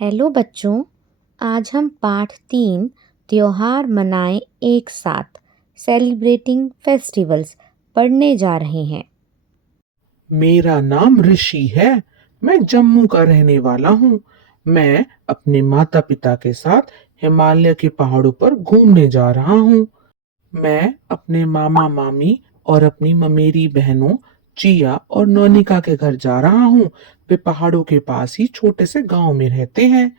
Hello बच्चों, आज हम पाठ 3 त्योहार मनाएं एक साथ सेलिब्रेटिंग फेस्टिवल्स पढ़ने जा रहे हैं। मेरा नाम ऋषि है। मैं जम्मू का रहने वाला हूँ। मैं अपने माता पिता के साथ हिमालय के पहाड़ों पर घूमने जा रहा हूँ। मैं अपने मामा मामी और अपनी ममेरी बहनों चिया और नोनिका के घर जा रहा हूँ। वे पहाड़ों के पास ही छोटे से गांव में रहते हैं।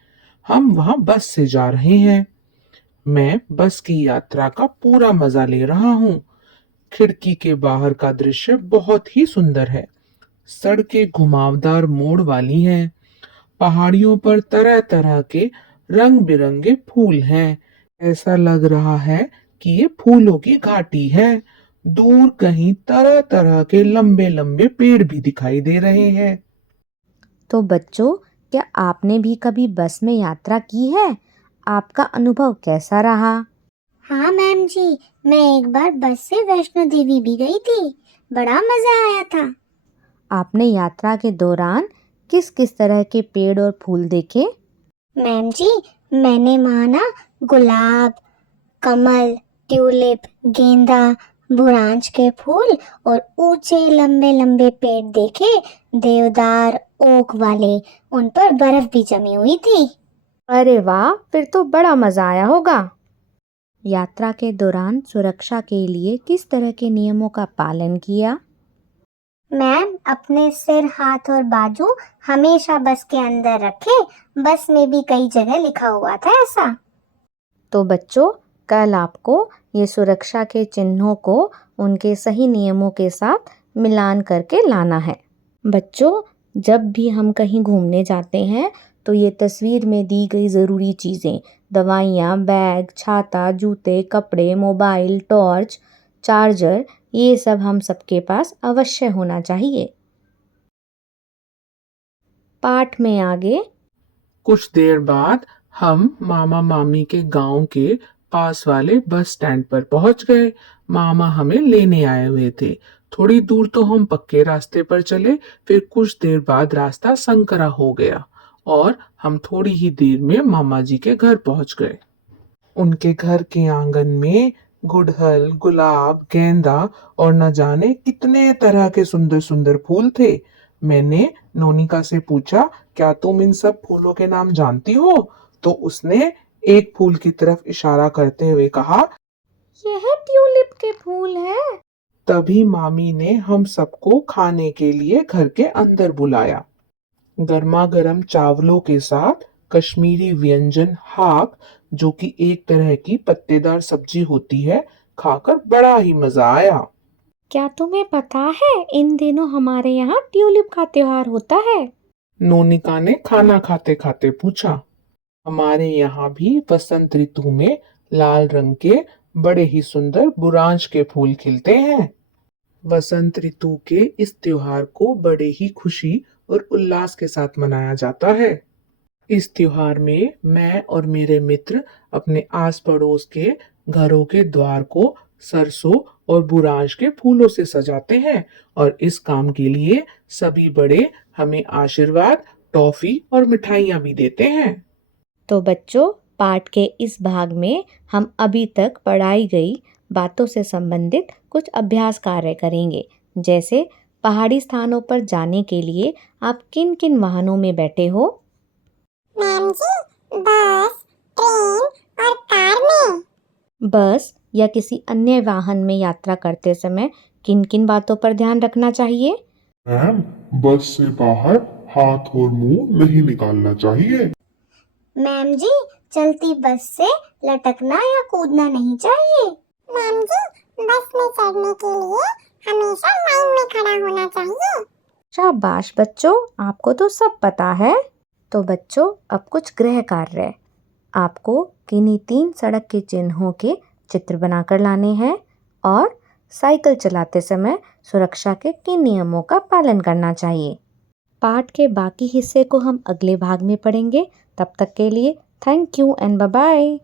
हम वहाँ बस से जा रहे हैं। मैं बस की यात्रा का पूरा मजा ले रहा हूँ। खिड़की के बाहर का दृश्य बहुत ही सुंदर है। सड़कें घुमावदार मोड़ वाली हैं। पहाड़ियों पर तरह तरह के रंग बिरंगे फूल हैं। ऐसा लग रहा है कि ये फूलों की घाटी है। दूर कहीं तरह तरह के लंबे लंबे पेड़ भी दिखाई दे रहे हैं। तो बच्चों, क्या आपने भी कभी बस में यात्रा की है? आपका अनुभव कैसा रहा? हाँ मैम जी, मैं एक बार बस से वैष्णो देवी भी गई थी। बड़ा मजा आया था। आपने यात्रा के दौरान किस किस तरह के पेड़ और फूल देखे? मैम जी, मैंने वहाँ ना गुलाब, कमल, ट्यूलिप, गेंदा, बुरांश के फूल और ऊंचे लंबे लंबे पेड़ देखे। देवदार, ओक वाले। उन पर बर्फ भी जमी हुई थी। अरे वाह, फिर तो बड़ा मजा आया होगा। यात्रा के दौरान सुरक्षा के लिए किस तरह के नियमों का पालन किया? मैम, अपने सिर, हाथ और बाजू हमेशा बस के अंदर रखे। बस में भी कई जगह लिखा हुआ था ऐसा। तो बच्चों, कल आपको ये सुरक्षा के चिन्हों को उनके सही नियमों के साथ मिलान करके लाना है। बच्चों, जब भी हम कहीं घूमने जाते हैं तो ये तस्वीर में दी गई ज़रूरी चीज़ें, दवाइयाँ, बैग, छाता, जूते, कपड़े, मोबाइल, टॉर्च, चार्जर, ये सब हम सबके पास अवश्य होना चाहिए। पाठ में आगे। कुछ देर बाद हम मामा मामी के गांव के पास वाले बस स्टैंड पर पहुंच गए। मामा हमें लेने आए हुए थे। थोड़ी दूर तो हम पक्के रास्ते पर चले, फिर कुछ देर बाद रास्ता संकरा हो गया और हम थोड़ी ही देर में मामा जी के घर पहुंच गए। उनके घर के आंगन में गुड़हल, गुलाब, गेंदा और न जाने कितने तरह के सुंदर सुंदर फूल थे। मैंने नोनिका से पूछा, क्या तुम इन सब फूलों के नाम जानती हो? तो उसने एक फूल की तरफ इशारा करते हुए कहा, यह ट्यूलिप के फूल हैं। तभी मामी ने हम सबको खाने के लिए घर के अंदर बुलाया। गर्मा गर्म चावलों के साथ कश्मीरी व्यंजन हाक, जो कि एक तरह की पत्तेदार सब्जी होती है, खाकर बड़ा ही मजा आया। क्या तुम्हें पता है इन दिनों हमारे यहाँ ट्यूलिप का त्योहार होता है? नोनिका ने खाना खाते खाते पूछा। हमारे यहाँ भी वसंत ऋतु में लाल रंग के बड़े ही सुंदर बुरांश के फूल खिलते हैं। वसंत ऋतु के इस त्योहार को बड़े ही खुशी और उल्लास के साथ मनाया जाता है। इस त्योहार में मैं और मेरे मित्र अपने आस पड़ोस के घरों के द्वार को सरसों और बुरांश के फूलों से सजाते हैं और इस काम के लिए सभी बड़े हमें आशीर्वाद, टॉफी और मिठाइयाँ भी देते हैं। तो बच्चों, पाठ के इस भाग में हम अभी तक पढ़ाई गई बातों से संबंधित कुछ अभ्यास कार्य करेंगे। जैसे पहाड़ी स्थानों पर जाने के लिए आप किन किन वाहनों में बैठे हो? मैम जी, बस, ट्रेन और कार में। बस या किसी अन्य वाहन में यात्रा करते समय किन किन बातों पर ध्यान रखना चाहिए? मैम, बस से बाहर हाथ और मुंह नहीं निकालना चाहिए। मैम जी, चलती बस से लटकना या कूदना नहीं चाहिए। मैम जी, बस में चढ़ने के लिए हमेशा लाइन में खड़ा होना चाहिए। शाबाश बच्चों, आपको तो सब पता है। तो बच्चों, अब कुछ गृह कार्य। आपको किन्हीं 3 सड़क के चिन्हों के चित्र बनाकर लाने हैं और साइकिल चलाते समय सुरक्षा के किन नियमों का पालन करना चाहिए। पाठ के बाकी हिस्से को हम अगले भाग में पढ़ेंगे। तब तक के लिए thank you and bye bye.